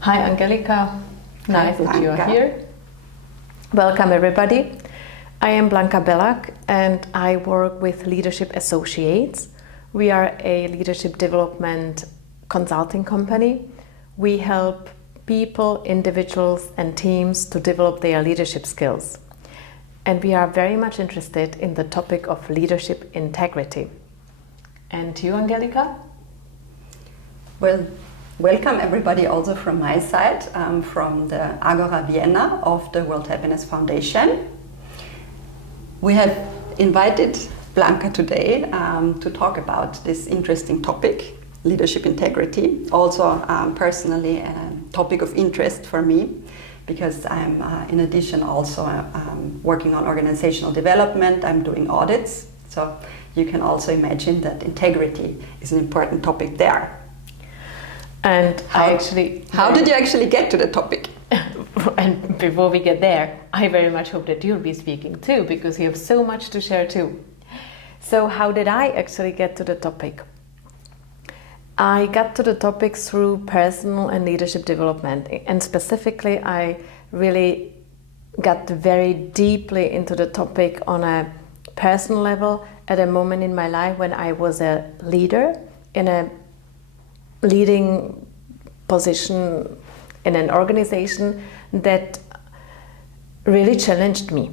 Hi Angelika, nice that you are here. Welcome everybody. I am Blanka Bellak and I work with Leadership Associates. We are a leadership development consulting company. We help people, individuals and teams to develop their leadership skills. And we are very much interested in the topic of leadership integrity. And you, Angelika? Well, welcome everybody also from my side, from the Agora Vienna of the World Happiness Foundation. We have invited Blanka today to talk about this interesting topic, leadership integrity. Also personally a topic of interest for me, because I'm in addition also working on organizational development. I'm doing audits, so you can also imagine that integrity is an important topic there. And how did you actually get to the topic? And before we get there, I very much hope that you'll be speaking too, because you have so much to share too. So how did I actually get to the topic? I got to the topic through personal and leadership development, and specifically I really got very deeply into the topic on a personal level at a moment in my life when I was a leader in a leading position in an organization that really challenged me.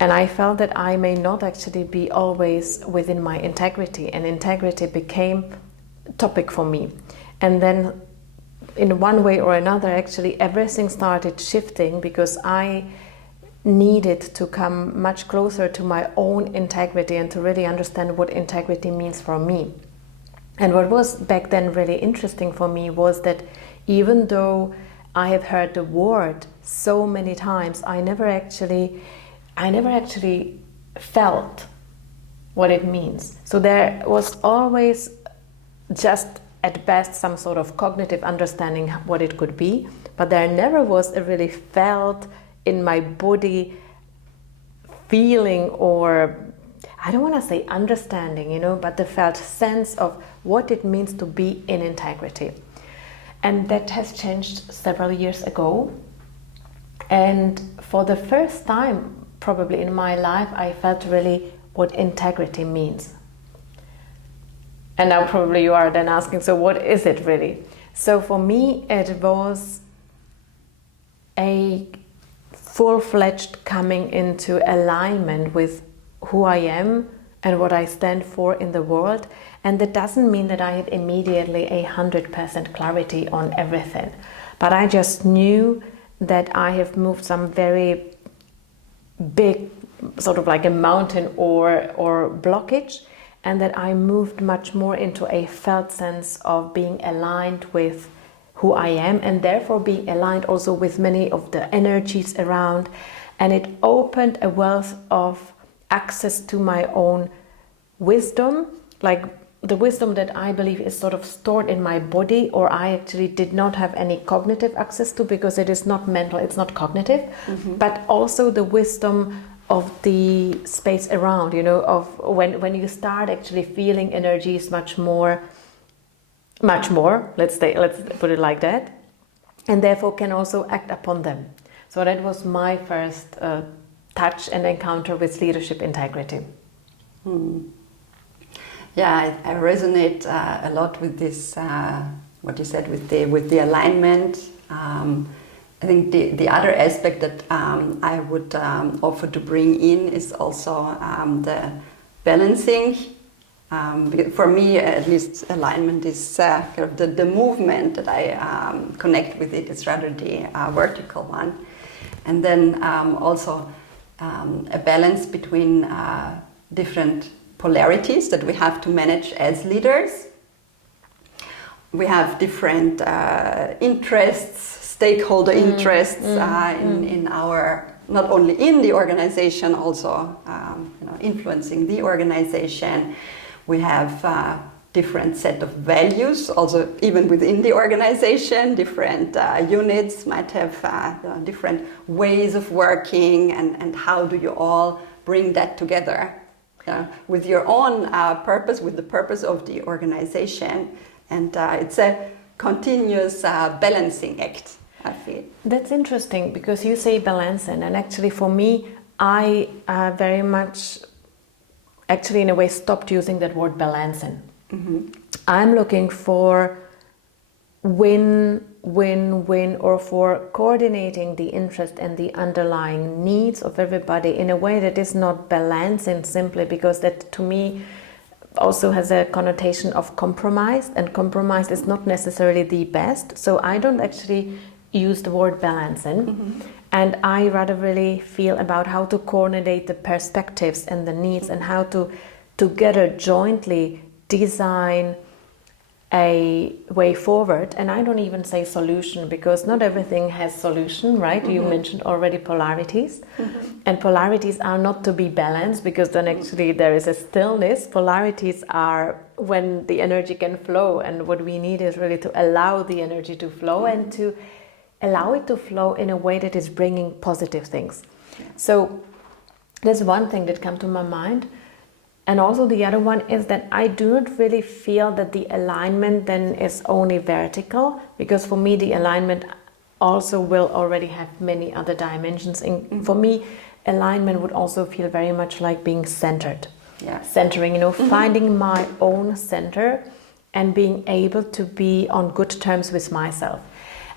And I felt that I may not actually be always within my integrity, and integrity became a topic for me. And then in one way or another, actually everything started shifting, because I needed to come much closer to my own integrity and to really understand what integrity means for me. And what was back then really interesting for me was that even though I have heard the word so many times, I never actually felt what it means. So there was always just at best some sort of cognitive understanding what it could be, but there never was a really felt in my body feeling, or I don't want to say understanding, but the felt sense of what it means to be in integrity. And that has changed several years ago. And for the first time, probably in my life, I felt really what integrity means. And now probably you are then asking, so what is it really? So for me, it was a full-fledged coming into alignment with who I am and what I stand for in the world. And that doesn't mean that I had immediately 100% clarity on everything, but I just knew that I have moved some very big, sort of like a mountain or blockage, and that I moved much more into a felt sense of being aligned with who I am, and therefore being aligned also with many of the energies around. And it opened a wealth of access to my own wisdom, like the wisdom that I believe is sort of stored in my body, or I actually did not have any cognitive access to, because it is not mental, it's not cognitive, but also the wisdom of the space around, of when you start actually feeling energies much more, let's put it like that, and therefore can also act upon them. So that was my first touch and encounter with leadership integrity. Yeah, I resonate a lot with this, what you said with the alignment. I think the other aspect that I would offer to bring in is also the balancing. For me, at least, alignment is kind of the movement that I connect with it. It's rather the vertical one. And then also a balance between different polarities that we have to manage as leaders. We have different interests, stakeholder interests in our, not only in the organization, also influencing the organization. We have different set of values, also even within the organization. Different units might have different ways of working, and how do you all bring that together with your own purpose, with the purpose of the organization. And it's a continuous balancing act. I feel. That's interesting because you say balancing, and actually for me, I very much, actually in a way, stopped using that word balancing. I'm looking for win-win-win, or for coordinating the interest and the underlying needs of everybody in a way that is not balancing simply, because that to me also has a connotation of compromise, and compromise is not necessarily the best. So I don't actually use the word balancing, and I rather really feel about how to coordinate the perspectives and the needs, and how to together jointly design a way forward. And I don't even say solution, because not everything has solution, right? You mentioned already polarities, and polarities are not to be balanced, because then actually there is a stillness. Polarities are when the energy can flow, and what we need is really to allow the energy to flow, and to allow it to flow in a way that is bringing positive things. So there's one thing that comes to my mind. And also the other one is that I do not really feel that the alignment then is only vertical, because for me the alignment also will already have many other dimensions. For me, alignment would also feel very much like being centered. Centering, finding my own center and being able to be on good terms with myself.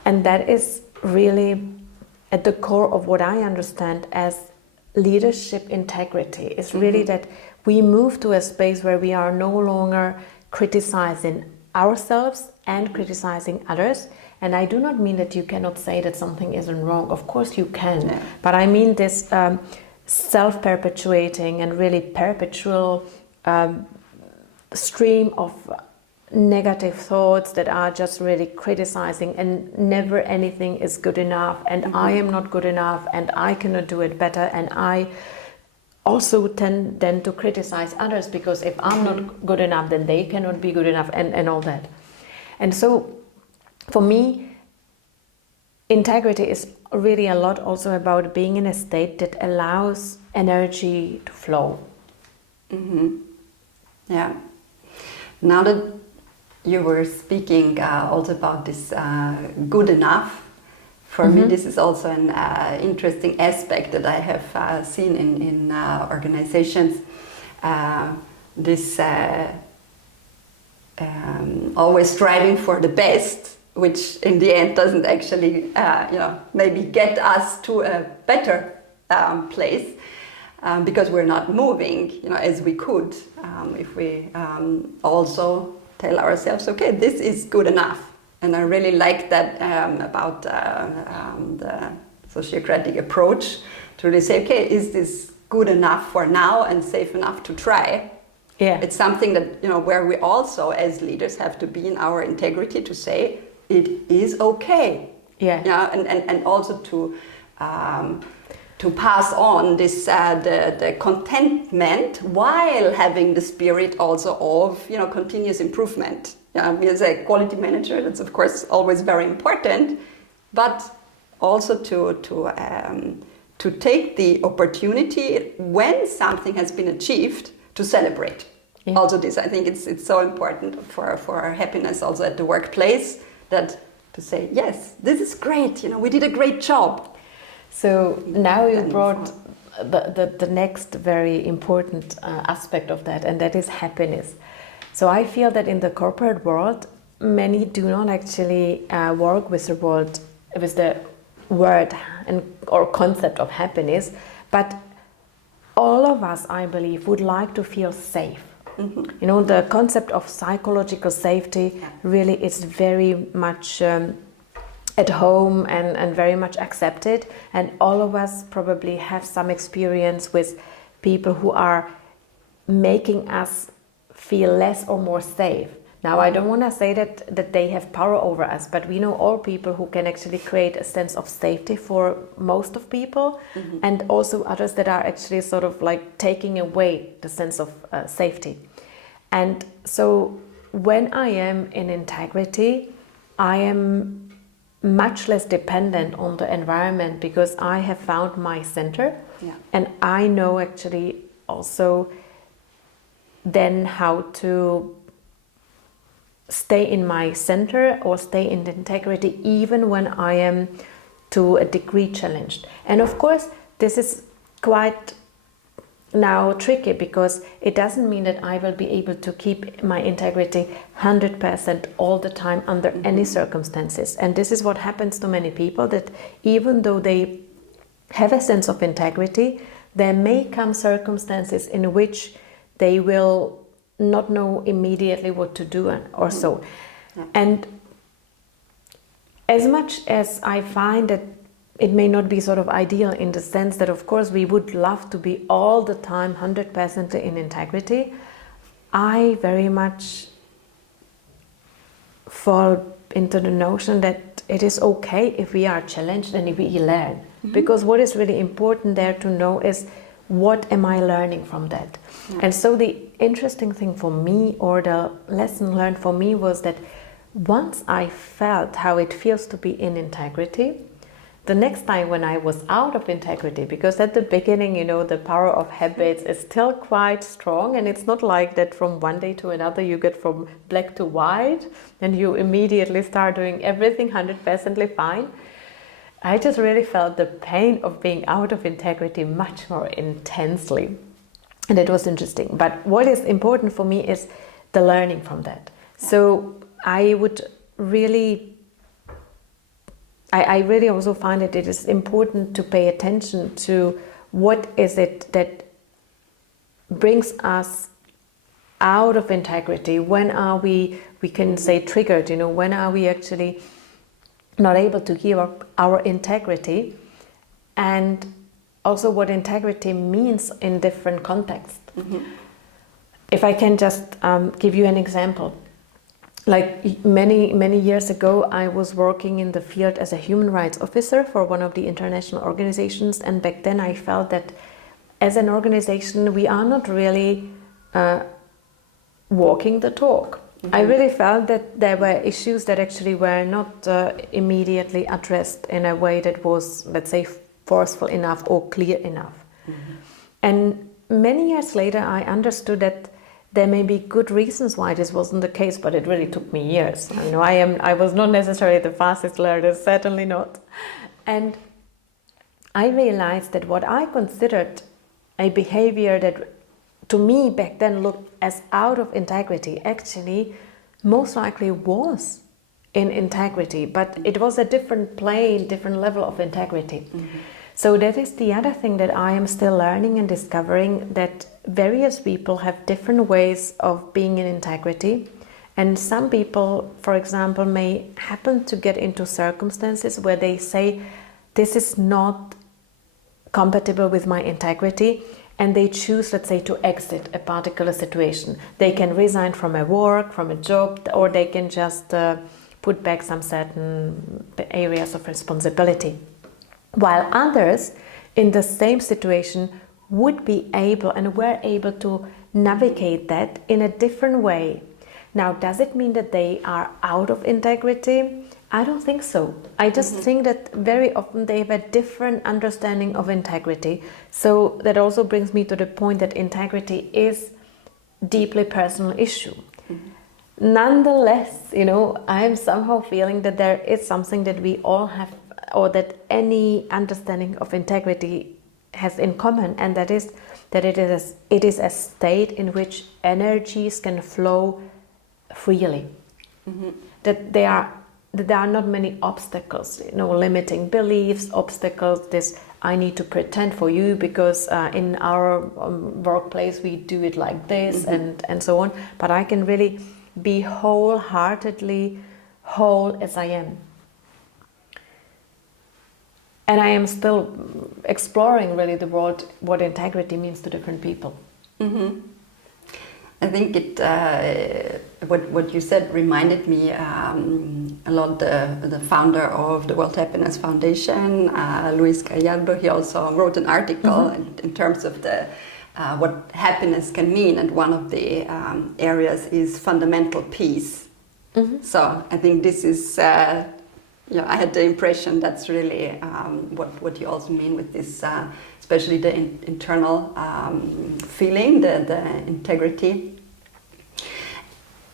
And that is really at the core of what I understand as leadership integrity. Is really that we move to a space where we are no longer criticizing ourselves and criticizing others. And I do not mean that you cannot say that something isn't wrong. Of course you can. But I mean this self-perpetuating and really perpetual stream of negative thoughts that are just really criticizing, and never anything is good enough, and I am not good enough, and I cannot do it better, and I also tend then to criticize others, because if I'm not good enough, then they cannot be good enough, and all that. And so for me, integrity is really a lot also about being in a state that allows energy to flow. Yeah. Now that you were speaking also about this good enough, for me this is also an interesting aspect that I have seen in organizations. This always striving for the best, which in the end doesn't actually maybe get us to a better place, because we're not moving as we could if we also tell ourselves, okay, this is good enough. And I really like that about the sociocratic approach, to really say, okay, is this good enough for now and safe enough to try? It's something that, where we also as leaders have to be in our integrity to say, it is okay. And also to pass on this the contentment, while having the spirit also of continuous improvement. As a quality manager, that's of course always very important, but also to take the opportunity when something has been achieved to celebrate. Also, this I think it's so important for our happiness also at the workplace, that to say, yes, this is great. We did a great job. So now you brought the next very important aspect of that, and that is happiness. So I feel that in the corporate world, many do not actually work with the word or concept of happiness, but all of us, I believe, would like to feel safe. The concept of psychological safety really is very much at home and very much accepted, and all of us probably have some experience with people who are making us feel less or more safe. Now, I don't want to say that they have power over us, but we know all people who can actually create a sense of safety for most of people, and also others that are actually sort of like taking away the sense of safety. And so when I am in integrity, I am much less dependent on the environment, because I have found my center, and I know actually also then how to stay in my center or stay in the integrity even when I am to a degree challenged. And of course, this is quite now tricky, because it doesn't mean that I will be able to keep my integrity 100% all the time under any circumstances. And this is what happens to many people, that even though they have a sense of integrity, there may come circumstances in which they will not know immediately what to do or so. And as much as I find that it may not be sort of ideal in the sense that, of course, we would love to be all the time 100% in integrity, I very much fall into the notion that it is okay if we are challenged and if we learn. Because what is really important there to know is, what am I learning from that? And so the interesting thing for me, or the lesson learned for me, was that once I felt how it feels to be in integrity, the next time when I was out of integrity, because at the beginning, you know, the power of habits is still quite strong, and it's not like that from one day to another you get from black to white and you immediately start doing everything 100% fine. I just really felt the pain of being out of integrity much more intensely, and it was interesting. But what is important for me is the learning from that. So I would really I really also find that it is important to pay attention to what is it that brings us out of integrity. When are we can say triggered, you know, when are we actually not able to give up our integrity, and also what integrity means in different contexts. If I can just give you an example. Like many years ago, I was working in the field as a human rights officer for one of the international organizations, and back then I felt that as an organization we are not really walking the talk. I really felt that there were issues that actually were not immediately addressed in a way that was, let's say, forceful enough or clear enough. And many years later I understood that there may be good reasons why this wasn't the case, but it really took me years. You know, I was not necessarily the fastest learner, certainly not. And I realized that what I considered a behavior that to me back then looked as out of integrity actually most likely was in integrity, but it was a different plane, different level of integrity. So that is the other thing that I am still learning and discovering, that various people have different ways of being in integrity. And some people, for example, may happen to get into circumstances where they say, this is not compatible with my integrity, and they choose, let's say, to exit a particular situation. They can resign from a work, from a job, or they can just put back some certain areas of responsibility. While others in the same situation would be able and were able to navigate that in a different way. Now, does it mean that they are out of integrity? I don't think so. I just think that very often they have a different understanding of integrity. So that also brings me to the point that integrity is a deeply personal issue. Nonetheless, you know, I am somehow feeling that there is something that we all have, or that any understanding of integrity has in common, and that is that it is a state in which energies can flow freely. That there are not many obstacles, you know, limiting beliefs, obstacles, this I need to pretend for you because in our workplace we do it like this, and so on. But I can really be wholeheartedly whole as I am. And I am still exploring really the world, what integrity means to different people. I think it what you said reminded me a lot the founder of the World Happiness Foundation, Luis Gallardo. He also wrote an article in terms of the what happiness can mean, and one of the areas is fundamental peace. So I think this is I had the impression that's really what you also mean with this, especially the internal feeling, the integrity.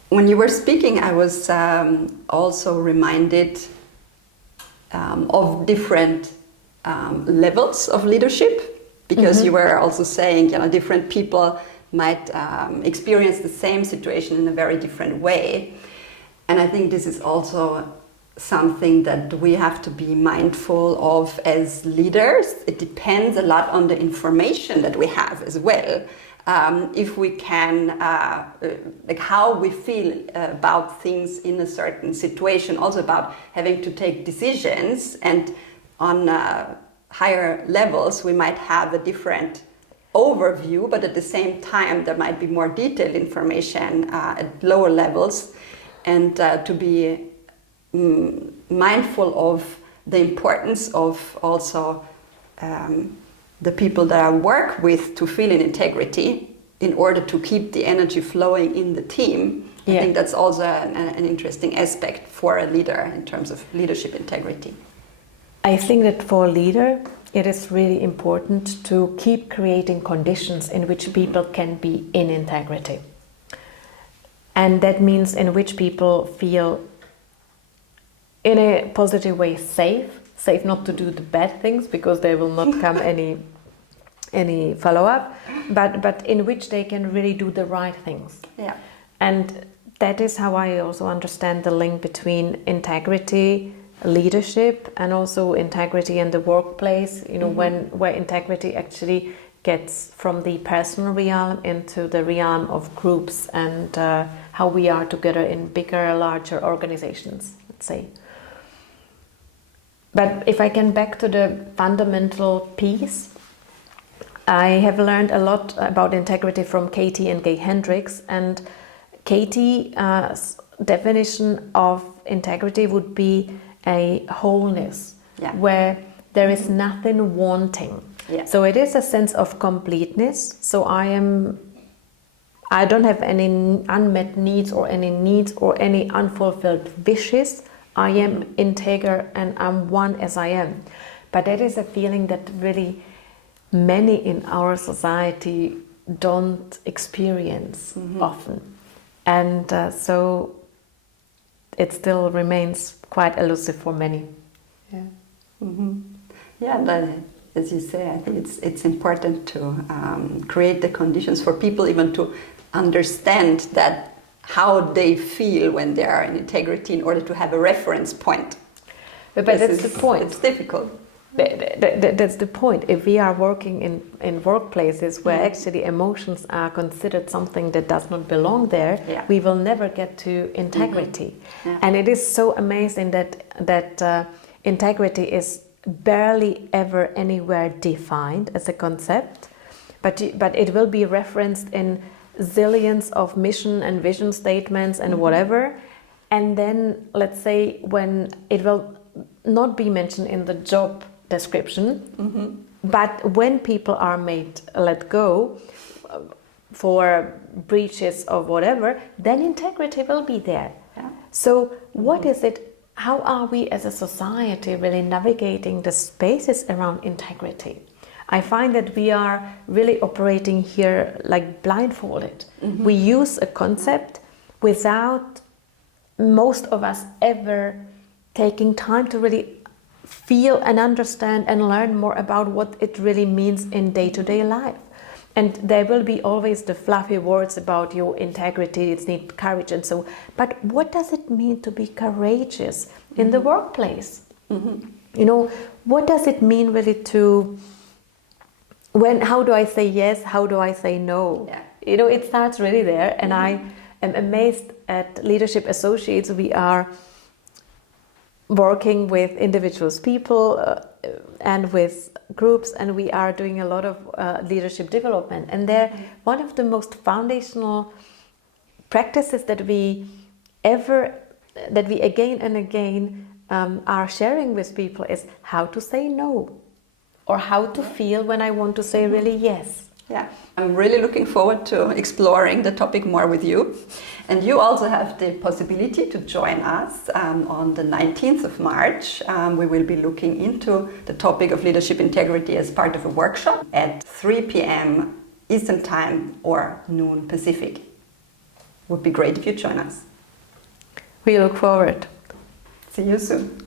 when you were speaking, I was also reminded of different levels of leadership, because you were also saying, different people might experience the same situation in a very different way. And I think this is also something that we have to be mindful of as leaders. It depends a lot on the information that we have as well. If we can, like how we feel about things in a certain situation, also about having to take decisions, and on higher levels we might have a different overview, but at the same time there might be more detailed information at lower levels, and to be mindful of the importance of also the people that I work with to feel in integrity in order to keep the energy flowing in the team. I think that's also an interesting aspect for a leader in terms of leadership integrity. I think that for a leader, it is really important to keep creating conditions in which people can be in integrity. And that means in which people feel in a positive way safe not to do the bad things, because there will not come any follow-up, but in which they can really do the right things. Yeah. And that is how I also understand the link between integrity, leadership, and also integrity in the workplace, where integrity actually gets from the personal realm into the realm of groups, and how we are together in bigger, larger organizations, let's say. But if I can back to the fundamental piece, I have learned a lot about integrity from Katie and Gay Hendricks, and Katie's definition of integrity would be a wholeness, where there is nothing wanting. Yeah. So it is a sense of completeness. So I don't have any unmet needs or any unfulfilled wishes. I am integer and I'm one as I am. But that is a feeling that really many in our society don't experience often. And so it still remains quite elusive for many. Yeah. Yeah, and as you say, I think it's important to create the conditions for people even to understand that how they feel when they are in integrity, in order to have a reference point. But that's the point. It's difficult. That's the point. If we are working in workplaces where actually emotions are considered something that does not belong there, we will never get to integrity. Yeah. And it is so amazing that integrity is barely ever anywhere defined as a concept, but it will be referenced in zillions of mission and vision statements and whatever. And then, let's say, when it will not be mentioned in the job description, but when people are let go for breaches of whatever, then integrity will be there. Yeah. So what is it? How are we as a society really navigating the spaces around integrity? I find that we are really operating here like blindfolded. We use a concept without most of us ever taking time to really feel and understand and learn more about what it really means in day-to-day life. And there will be always the fluffy words about your integrity, it needs courage and so. But what does it mean to be courageous in the workplace? What does it mean really to... how do I say yes? How do I say no? Yeah. It starts really there. And I am amazed at Leadership Associates. We are working with individuals, people, and with groups, and we are doing a lot of leadership development. And one of the most foundational practices that we again and again are sharing with people is how to say no. Or how to feel when I want to say really yes. Yeah, I'm really looking forward to exploring the topic more with you. And you also have the possibility to join us on the 19th of March. We will be looking into the topic of leadership integrity as part of a workshop at 3 p.m. Eastern Time or noon Pacific. would be great if you join us. We look forward. See you soon.